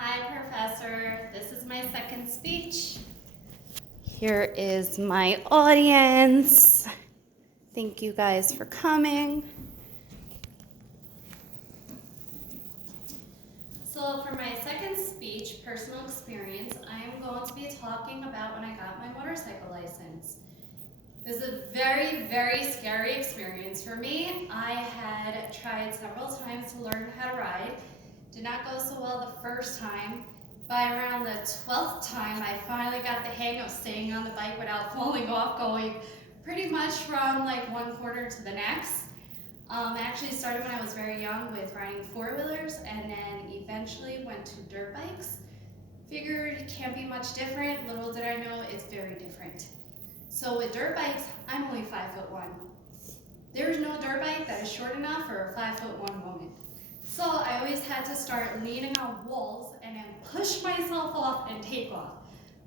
Hi, Professor. This is my second speech. Here is my audience. Thank you guys for coming. So for my second speech, personal experience, I am going to be talking about when I got my motorcycle license. It was a very, very scary experience for me. I had tried several times to learn how to ride. Did not go so well the first time. By around the 12th time, I finally got the hang of staying on the bike without falling off, going pretty much from like one corner to the next. I actually started when I was very young with riding four-wheelers and then eventually went to dirt bikes. Figured it can't be much different. Little did I know it's very different. So with dirt bikes, I'm only 5'1". There's no dirt bike that is short enough for a 5'1" woman. So I always had to start leaning on walls and then push myself off and take off.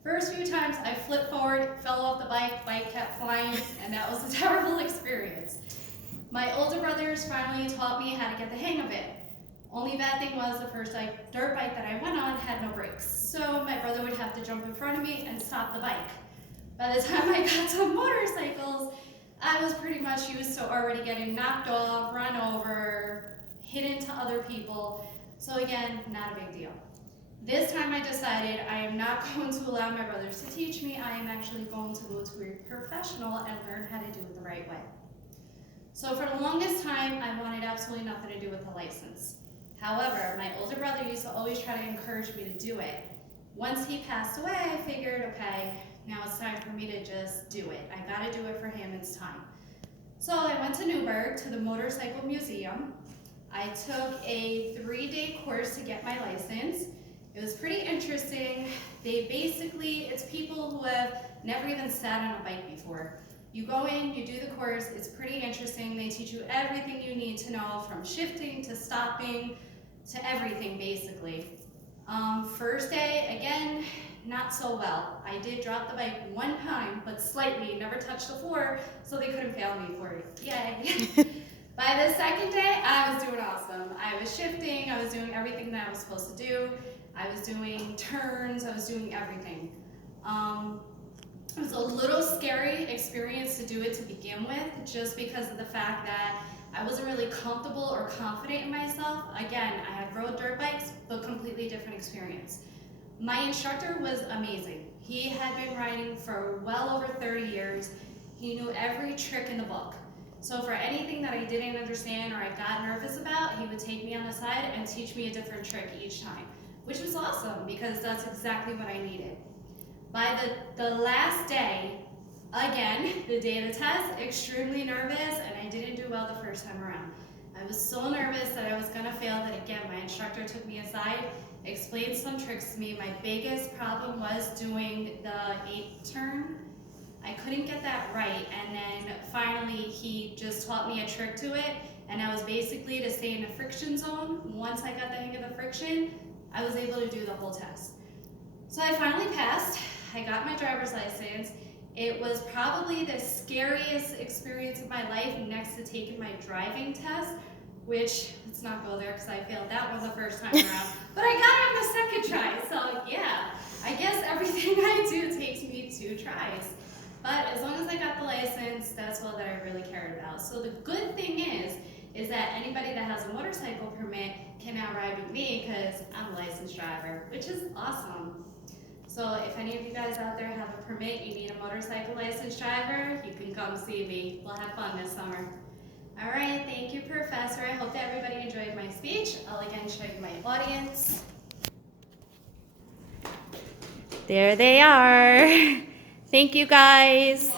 First few times I flipped forward, fell off the bike kept flying, and that was a terrible experience. My older brothers finally taught me how to get the hang of it. Only bad thing was the first dirt bike that I went on had no brakes. So my brother would have to jump in front of me and stop the bike. By the time I got to motorcycles, I was pretty much used to already getting knocked off, run over, hit into other people. So again, not a big deal. This time I decided I am not going to allow my brothers to teach me. I am actually going to go to a professional and learn how to do it the right way. So for the longest time, I wanted absolutely nothing to do with the license. However, my older brother used to always try to encourage me to do it. Once he passed away, I figured, okay, now it's time for me to just do it. I gotta do it for him, it's time. So I went to Newburgh to the Motorcycle Museum. I took a 3-day course to get my license. It was pretty interesting. It's people who have never even sat on a bike before. You go in, you do the course, it's pretty interesting. They teach you everything you need to know, from shifting to stopping to everything basically. First day, again, not so well. I did drop the bike one time, but slightly, never touched the floor, so they couldn't fail me for it. Yay! By the second day, I was doing awesome. I was shifting, I was doing everything that I was supposed to do. I was doing turns, I was doing everything. It was a little scary experience to do it to begin with, just because of the fact that I wasn't really comfortable or confident in myself. Again, I had rode dirt bikes, but completely different experience. My instructor was amazing. He had been riding for well over 30 years. He knew every trick in the book. So for anything that I didn't understand or I got nervous about, he would take me on the side and teach me a different trick each time, which was awesome because that's exactly what I needed. By the last day, again, the day of the test, extremely nervous, and I didn't do well the first time around. I was so nervous that I was gonna fail that again, my instructor took me aside, explained some tricks to me. My biggest problem was doing the 8 turn. I couldn't get that right, and then finally he just taught me a trick to it, and that was basically to stay in the friction zone. Once I got the hang of the friction, I was able to do the whole test. So I finally passed. I got my driver's license. It was probably the scariest experience of my life next to taking my driving test, which, let's not go there because I failed that one the first time around, but I got it on the second try. So yeah, I guess everything I do takes me 2 tries. But as long as I got the license, that's all that I really cared about. So the good thing is that anybody that has a motorcycle permit can now ride with me because I'm a licensed driver, which is awesome. So if any of you guys out there have a permit, you need a motorcycle licensed driver, you can come see me. We'll have fun this summer. All right, thank you, Professor. I hope that everybody enjoyed my speech. I'll again show you my audience. There they are. Thank you, guys.